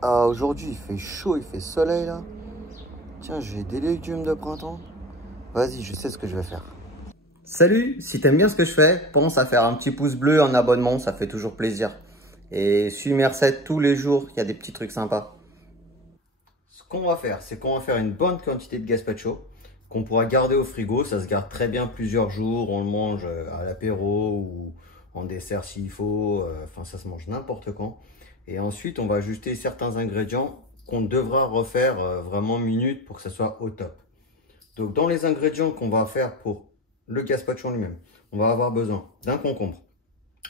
Ah, aujourd'hui, il fait chaud, il fait soleil là. Tiens, j'ai des légumes de printemps. Vas-y, je sais ce que je vais faire. Salut, si t'aimes bien ce que je fais, pense à faire un petit pouce bleu, un abonnement, ça fait toujours plaisir. Et suis mes recettes tous les jours, il y a des petits trucs sympas. Ce qu'on va faire, c'est qu'on va faire une bonne quantité de gazpacho qu'on pourra garder au frigo. Ça se garde très bien plusieurs jours. On le mange à l'apéro ou en dessert s'il faut. Enfin, ça se mange n'importe quand. Et ensuite, on va ajouter certains ingrédients qu'on devra refaire vraiment minute pour que ça soit au top. Donc, dans les ingrédients qu'on va faire pour le gazpacho lui-même, on va avoir besoin d'un concombre.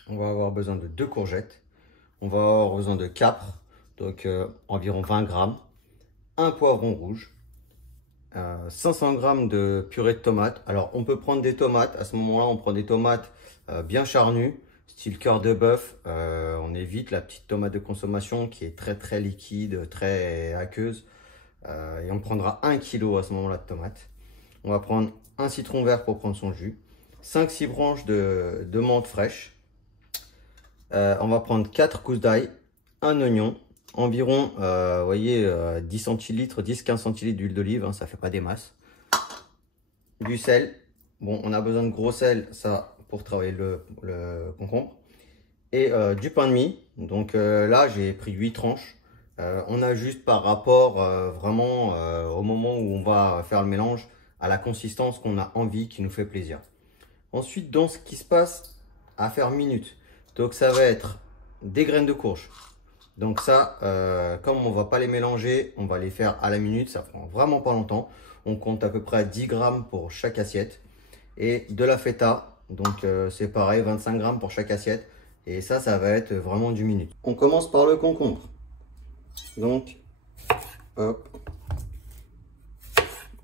On va avoir besoin de 2 courgettes. On va avoir besoin de capres, donc environ 20 grammes. Un poivron rouge, 500 grammes de purée de tomates. Alors, on peut prendre des tomates. À ce moment-là, on prend des tomates bien charnues, style cœur de bœuf. On évite la petite tomate de consommation qui est très liquide, très aqueuse. Et on prendra 1 kg à ce moment-là de tomates. On va prendre un citron vert pour prendre son jus. 5-6 branches de menthe fraîche. On va prendre 4 gousses d'ail, un oignon, environ, vous voyez, 10 centilitres, 10-15 centilitres d'huile d'olive, hein, ça fait pas des masses. Du sel, bon, on a besoin de gros sel, ça, pour travailler le concombre. Et du pain de mie, donc là, j'ai pris 8 tranches. On ajuste par rapport vraiment au moment où on va faire le mélange, à la consistance qu'on a envie, qui nous fait plaisir. Ensuite, dans ce qui se passe à faire minute, donc ça va être des graines de courge. Donc ça, comme on va pas les mélanger, on va les faire à la minute, ça prend vraiment pas longtemps. On compte à peu près 10 grammes pour chaque assiette. Et de la feta, donc c'est pareil, 25 grammes pour chaque assiette. Et ça va être vraiment du minute. On commence par le concombre. Donc, hop,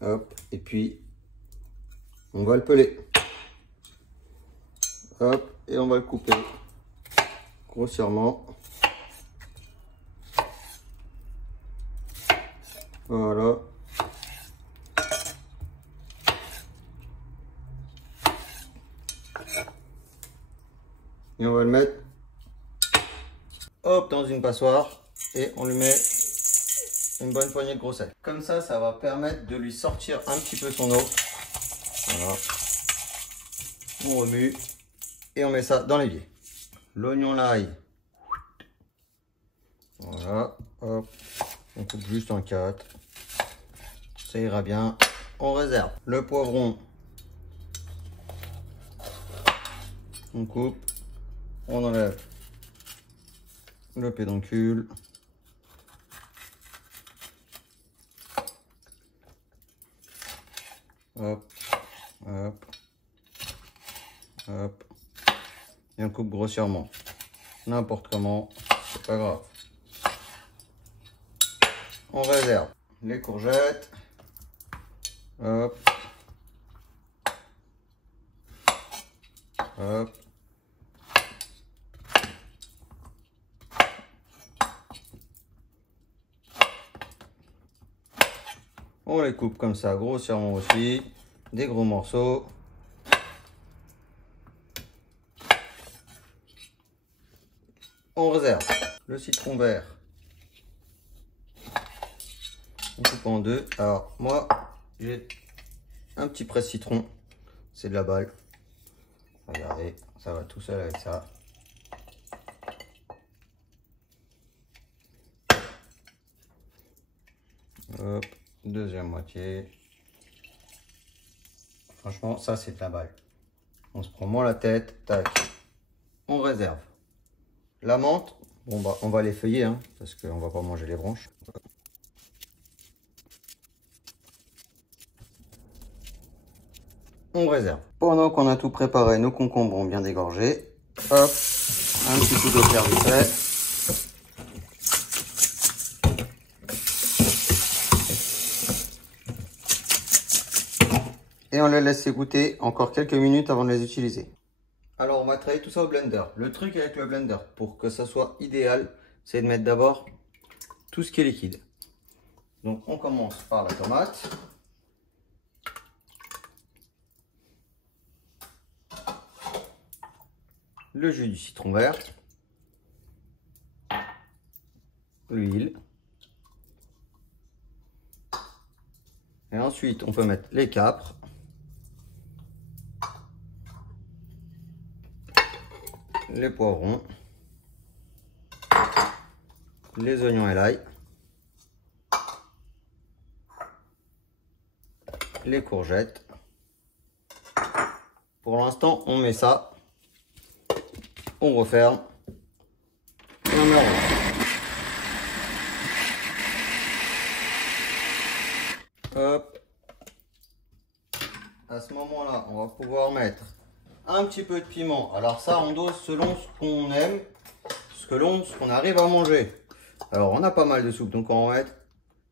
hop, et puis on va le peler. Hop, et on va le couper grossièrement. Voilà. Et on va le mettre, hop, dans une passoire et on lui met une bonne poignée de gros sel. Comme ça va permettre de lui sortir un petit peu son eau. Voilà. On remue et on met ça dans l'évier. L'oignon, l'ail. Voilà, hop, on coupe juste en 4. Ça ira bien. On réserve. Le poivron, on coupe, on enlève le pédoncule. Hop, hop, hop. Et on coupe grossièrement. N'importe comment, c'est pas grave. On réserve les courgettes. Hop. Hop. On les coupe comme ça, grossièrement aussi. Des gros morceaux. On réserve le citron vert. On coupe en deux. Alors, moi, j'ai un petit presse-citron. C'est de la balle. Regardez, ça va tout seul avec ça. Hop, deuxième moitié. Franchement, ça, c'est de la balle. On se prend moins la tête. Tac. On réserve. La menthe, bon, bah, on va les feuiller, hein, parce qu'on va pas manger les branches. On réserve. Pendant qu'on a tout préparé, nos concombres ont bien dégorgé. Hop, un petit coup d'eau claire vite fait. Et on les laisse égoutter encore quelques minutes avant de les utiliser. Alors on va travailler tout ça au blender. Le truc avec le blender, pour que ça soit idéal, c'est de mettre d'abord tout ce qui est liquide. Donc on commence par la tomate. Le jus du citron vert. L'huile. ensuite, on peut mettre les capres. Les poivrons. Les oignons et l'ail. Les courgettes. Pour l'instant, on met ça. On referme. Et on met en route. Hop. À ce moment-là, on va pouvoir mettre un petit peu de piment. Alors ça, on dose selon ce qu'on aime, selon ce qu'on arrive à manger. Alors, on a pas mal de soupe, donc on va mettre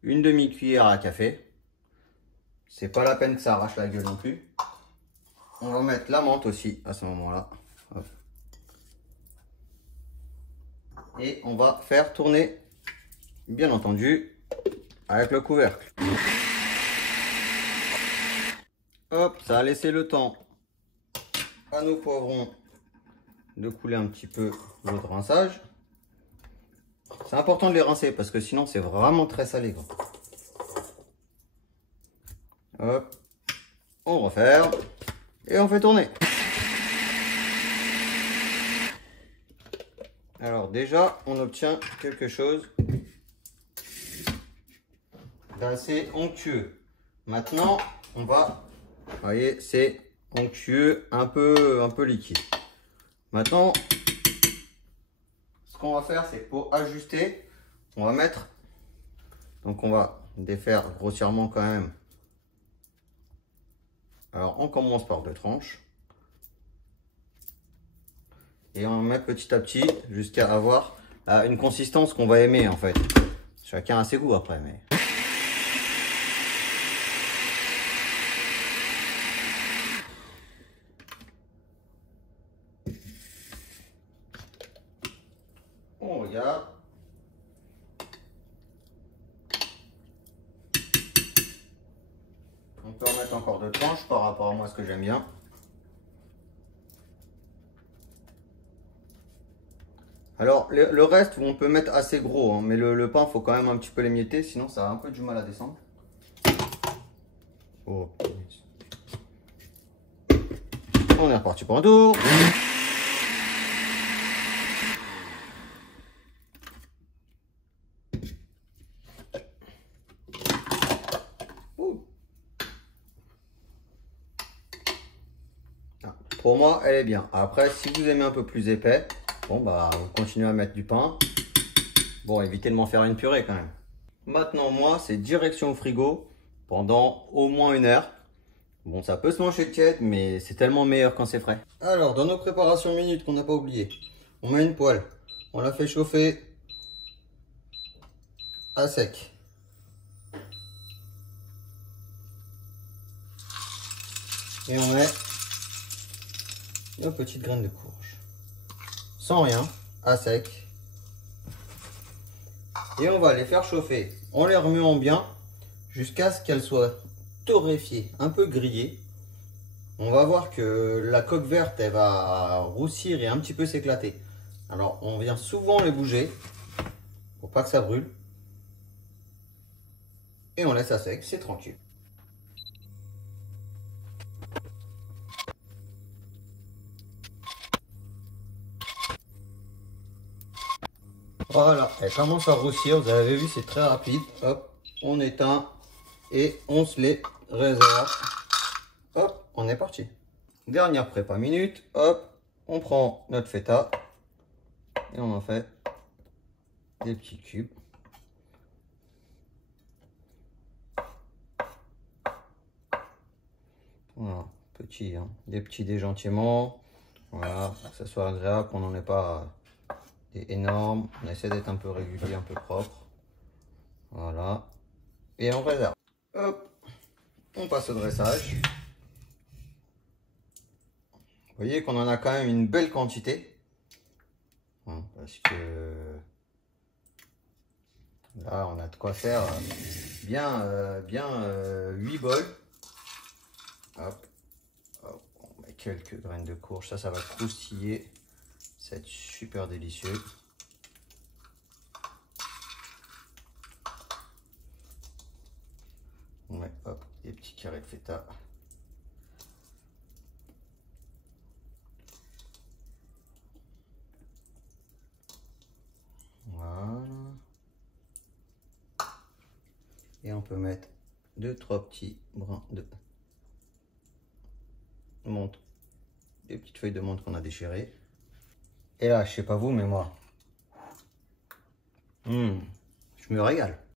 une demi-cuillère à café. C'est pas la peine que ça arrache la gueule non plus. On va mettre la menthe aussi à ce moment-là. Et on va faire tourner, bien entendu, avec le couvercle. Hop, ça a laissé le temps à nos poivrons de couler un petit peu l'eau de rinçage. C'est important de les rincer parce que sinon c'est vraiment très salé. Hop, on referme et on fait tourner. Alors déjà, on obtient quelque chose d'assez onctueux. Maintenant, on va, vous voyez, c'est onctueux, un peu liquide. Maintenant, ce qu'on va faire, c'est pour ajuster, on va mettre, donc on va défaire grossièrement quand même. Alors, on commence par 2 tranches. Et on met petit à petit jusqu'à avoir une consistance qu'on va aimer en fait. Chacun a ses goûts après. Mais... on regarde. On peut en mettre encore 2 tranches par rapport à moi ce que j'aime bien. Alors le reste on peut mettre assez gros, hein, mais le pain faut quand même un petit peu l'émietter, sinon ça a un peu du mal à descendre. Oh. On est reparti pour un tour. Pour moi elle est bien. Après si vous aimez un peu plus épais, bon bah vous continuez à mettre du pain. Bon, évitez de m'en faire une purée quand même. Maintenant moi c'est direction au frigo pendant au moins 1 heure. Bon, ça peut se manger tiède, mais c'est tellement meilleur quand c'est frais. Alors, dans nos préparations minutes qu'on n'a pas oublié, on met une poêle, on la fait chauffer à sec. Et on met nos petites graines de courge. Sans rien, à sec. Et on va les faire chauffer en les remuant bien jusqu'à ce qu'elles soient torréfiées, un peu grillées. On va voir que la coque verte, elle va roussir et un petit peu s'éclater. Alors, on vient souvent les bouger pour pas que ça brûle. Et on laisse à sec, c'est tranquille. Voilà, elle commence à roussir, vous avez vu, c'est très rapide. Hop, on éteint et on se les réserve. Hop, on est parti. Dernière prépa minute, hop, on prend notre feta et on en fait des petits cubes. Voilà, petits, hein, des petits dés gentiment. Voilà, que ça soit agréable, qu'on n'en ait pas des énormes. On essaie d'être un peu régulier, un peu propre. Voilà, et on réserve. Hop, on passe au dressage. Vous voyez qu'on en a quand même une belle quantité. Parce que là, on a de quoi faire bien 8 bols. Hop, hop, on met quelques graines de courge. Ça va croustiller. Ça va être super délicieux. On met hop, Des petits carrés de feta. Voilà. Et on peut mettre 2-3 petits brins de menthe. Des petites feuilles de menthe qu'on a déchirées. Et là, je sais pas vous, mais moi, je me régale.